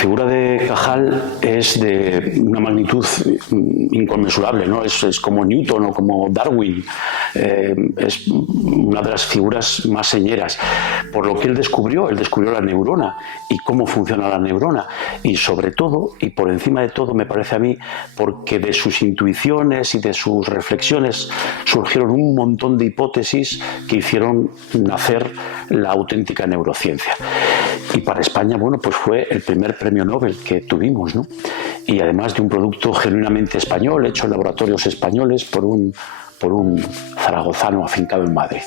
figura de Cajal es de una magnitud inconmensurable, ¿no? Es como Newton o como Darwin, es una de las figuras más señeras. Por lo que él descubrió la neurona y cómo funciona la neurona, y sobre todo, y por encima de todo, me parece a mí, porque de sus intuiciones y de sus reflexiones surgieron un montón de hipótesis que hicieron nacer la auténtica neurociencia. Y para España, bueno, pues fue el primer premio Nobel que tuvimos, ¿no? Y además de un producto genuinamente español, hecho en laboratorios españoles por un zaragozano afincado en Madrid.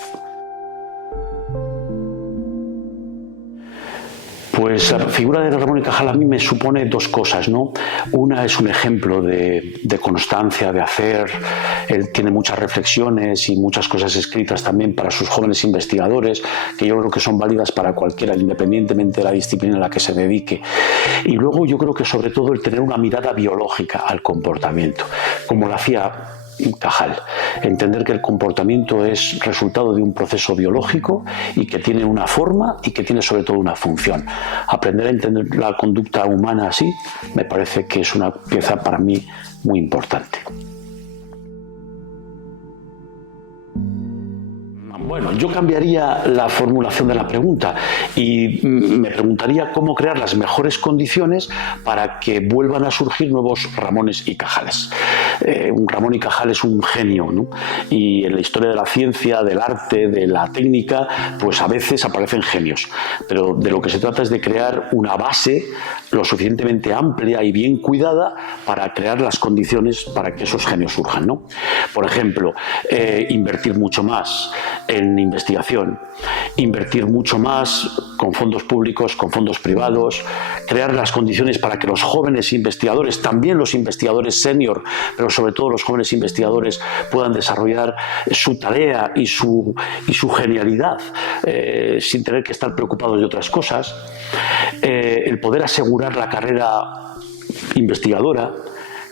Pues la figura de Ramón y Cajal a mí me supone dos cosas, ¿no? Una es un ejemplo de constancia, de hacer. Él tiene muchas reflexiones y muchas cosas escritas también para sus jóvenes investigadores, que yo creo que son válidas para cualquiera, independientemente de la disciplina a la que se dedique. Y luego yo creo que sobre todo el tener una mirada biológica al comportamiento, como lo hacía Cajal, entender que el comportamiento es resultado de un proceso biológico y que tiene una forma y que tiene sobre todo una función. Aprender a entender la conducta humana así me parece que es una pieza para mí muy importante. Bueno, yo cambiaría la formulación de la pregunta y me preguntaría cómo crear las mejores condiciones para que vuelvan a surgir nuevos Ramones y Cajales. Un Ramón y Cajal es un genio, ¿no? Y en la historia de la ciencia, del arte, de la técnica, pues a veces aparecen genios. Pero de lo que se trata es de crear una base lo suficientemente amplia y bien cuidada para crear las condiciones para que esos genios surjan, ¿no? Por ejemplo, invertir mucho más en investigación, invertir mucho más con fondos públicos, con fondos privados, crear las condiciones para que los jóvenes investigadores, también los investigadores senior, pero sobre todo los jóvenes investigadores puedan desarrollar su tarea y su genialidad sin tener que estar preocupados de otras cosas, el poder asegurar la carrera investigadora,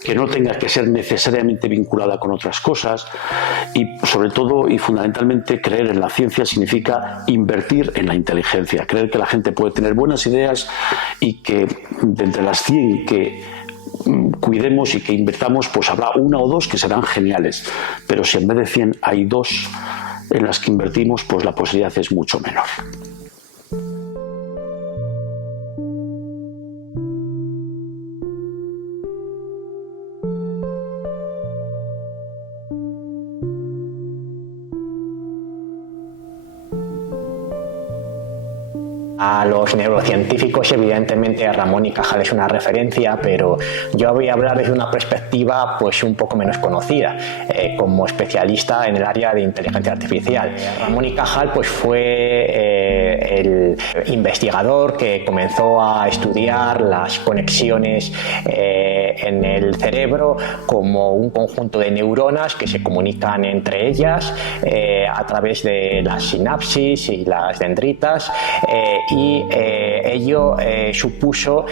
que no tenga que ser necesariamente vinculada con otras cosas, y sobre todo y fundamentalmente creer en la ciencia significa invertir en la inteligencia, creer que la gente puede tener buenas ideas y que de entre las 100 que cuidemos y que invirtamos, pues habrá una o dos que serán geniales, pero si en vez de 100 hay 2 en las que invertimos, pues la posibilidad es mucho menor. A los neurocientíficos, evidentemente, Ramón y Cajal es una referencia, pero yo voy a hablar desde una perspectiva pues un poco menos conocida, como especialista en el área de inteligencia artificial. Ramón y Cajal pues fue el investigador que comenzó a estudiar las conexiones en el cerebro como un conjunto de neuronas que se comunican entre ellas a través de las sinapsis y las dendritas, y ello supuso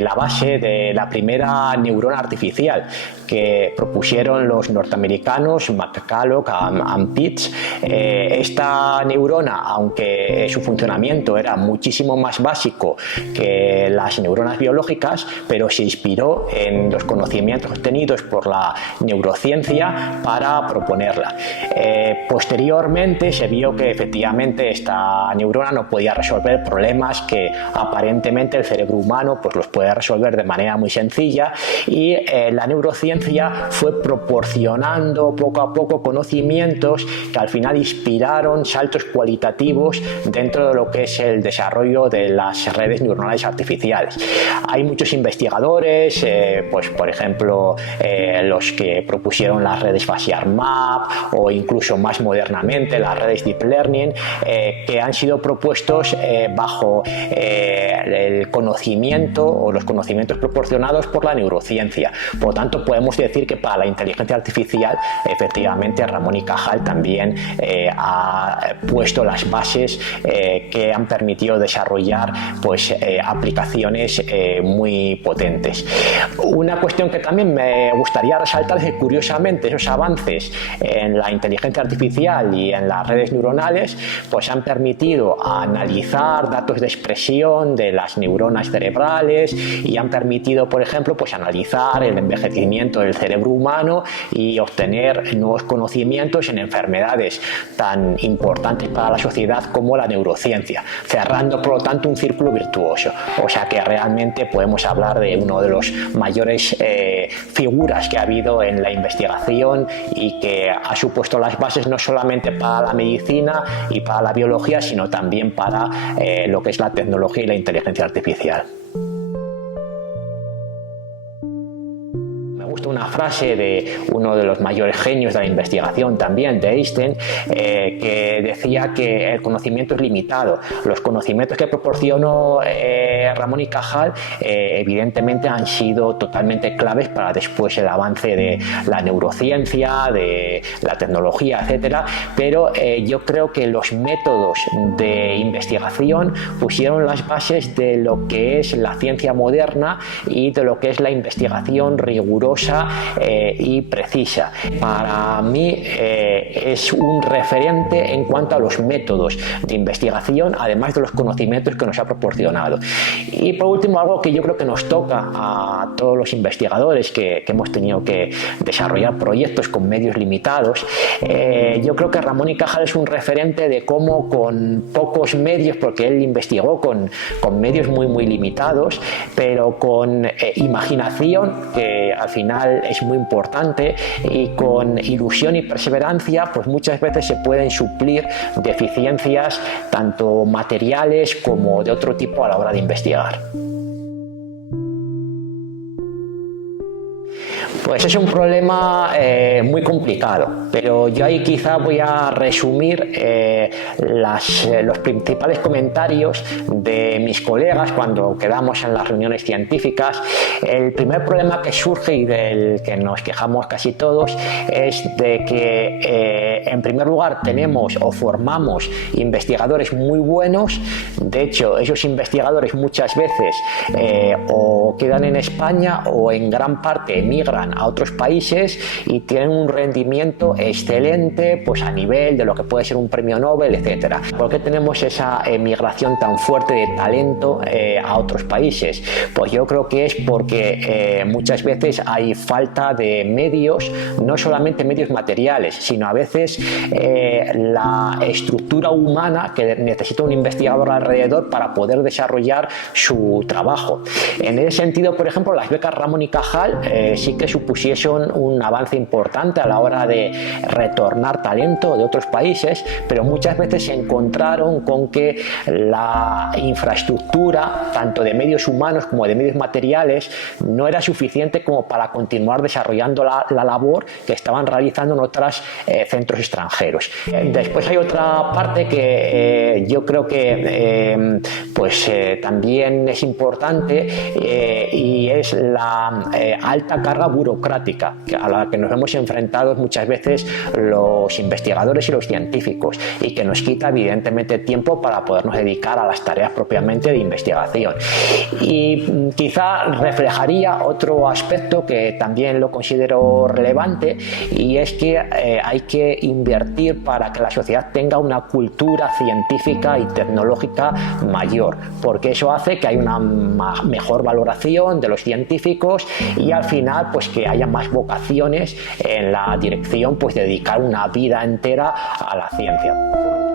la base de la primera neurona artificial que propusieron los norteamericanos McCulloch y Pitts. Esta neurona, aunque su funcionamiento era muchísimo más básico que las neuronas biológicas, pero se inspiró en los conocimientos obtenidos por la neurociencia para proponerla. Posteriormente se vio que efectivamente esta neurona no podía resolver problemas que aparentemente el cerebro humano pues los puede resolver de manera muy sencilla, y la neurociencia fue proporcionando poco a poco conocimientos que al final inspiraron saltos cualitativos dentro de lo que es el desarrollo de las redes neuronales artificiales. Hay muchos investigadores, pues por ejemplo los que propusieron las redes facial map o incluso más modernamente las redes deep learning, que han sido propuestos bajo el conocimiento o los conocimientos proporcionados por la neurociencia. Por lo tanto, podemos decir que para la inteligencia artificial, efectivamente, Ramón y Cajal también ha puesto las bases que han permitido desarrollar pues, aplicaciones muy potentes. Una cuestión que también me gustaría resaltar es que, curiosamente, esos avances en la inteligencia artificial y en las redes neuronales pues han permitido analizar datos de expresión de las neuronas neuronas cerebrales y han permitido, por ejemplo, pues analizar el envejecimiento del cerebro humano y obtener nuevos conocimientos en enfermedades tan importantes para la sociedad como la neurociencia, cerrando por lo tanto un círculo virtuoso. O sea que realmente podemos hablar de uno de los mayores figuras que ha habido en la investigación y que ha supuesto las bases no solamente para la medicina y para la biología, sino también para lo que es la tecnología y la inteligencia artificial. Una frase de uno de los mayores genios de la investigación también, de Einstein, que decía que el conocimiento es limitado. Los conocimientos que proporcionó Ramón y Cajal evidentemente han sido totalmente claves para después el avance de la neurociencia, de la tecnología, etcétera, pero yo creo que los métodos de investigación pusieron las bases de lo que es la ciencia moderna y de lo que es la investigación rigurosa y precisa. Para mí es un referente en cuanto a los métodos de investigación, además de los conocimientos que nos ha proporcionado. Y por último, algo que yo creo que nos toca a todos los investigadores que hemos tenido que desarrollar proyectos con medios limitados, yo creo que Ramón y Cajal es un referente de cómo con pocos medios, porque él investigó con medios muy limitados, pero con imaginación, que al final es muy importante, y con ilusión y perseverancia, pues muchas veces se pueden suplir deficiencias tanto materiales como de otro tipo a la hora de investigar. Pues es un problema muy complicado, pero yo ahí quizá voy a resumir los principales comentarios de mis colegas cuando quedamos en las reuniones científicas. El primer problema que surge y del que nos quejamos casi todos es de que en primer lugar tenemos o formamos investigadores muy buenos. De hecho, esos investigadores muchas veces o quedan en España o en gran parte emigran a otros países y tienen un rendimiento excelente, pues a nivel de lo que puede ser un premio Nobel, etcétera. ¿Por qué tenemos esa emigración tan fuerte de talento a otros países? Pues yo creo que es porque muchas veces hay falta de medios, no solamente medios materiales, sino a veces la estructura humana que necesita un investigador alrededor para poder desarrollar su trabajo. En ese sentido, por ejemplo, las becas Ramón y Cajal sí que supusiesen un avance importante a la hora de retornar talento de otros países, pero muchas veces se encontraron con que la infraestructura, tanto de medios humanos como de medios materiales, no era suficiente como para continuar desarrollando la labor que estaban realizando en otros centros extranjeros. Después hay otra parte que yo creo que también es importante y es la alta carga burocrática a la que nos hemos enfrentado muchas veces los investigadores y los científicos, y que nos quita evidentemente tiempo para podernos dedicar a las tareas propiamente de investigación. Y quizá reflejaría otro aspecto que también lo considero relevante, y es que hay que invertir para que la sociedad tenga una cultura científica y tecnológica mayor, porque eso hace que haya una mejor valoración de los científicos y al final pues que haya más vocaciones en la dirección pues de dedicar una vida entera a la ciencia.